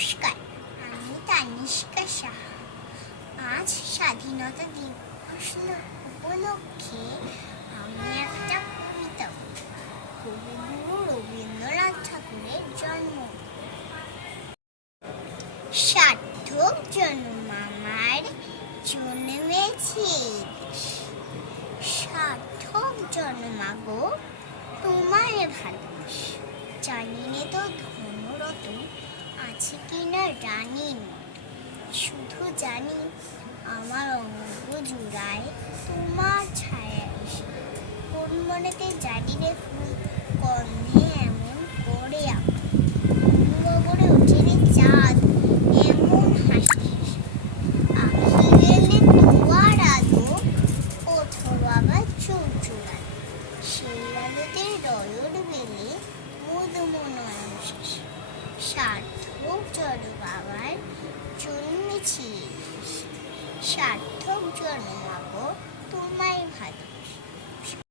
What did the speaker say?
নমস্কার, আমি তানিষ্কা সাহা। আজ স্বাধীনতা দিবস উপলক্ষে আমি একটা কবিতা বলব। কবিগুরু রবীন্দ্রনাথ ঠাকুরের জন্ম। সার্থক জন্ম আমার, জন্মেছি সার্থক জন্মাগো তোমার ভালোবাসা। জানি নে তো ধনুরত আছে কিনা রানীর মতো, শুধু জানি আমার অঙ্গ জুড়ায় তোমার ছায়া এসে। কোন মনেতে জানি রে ফুল গন্ধে এমন করে গগনে উঠে রে চাঁদ এমন হাসি হেসে। আখি গেলে তোমার আলো ওঠো আবার চোখ জোড়ায়, সেই আলোতে রয়র বেলে মধুময় নয়ন শেষে। সার্থক জন্ম আমার, জন্মেছি সার্থক জন্মাগো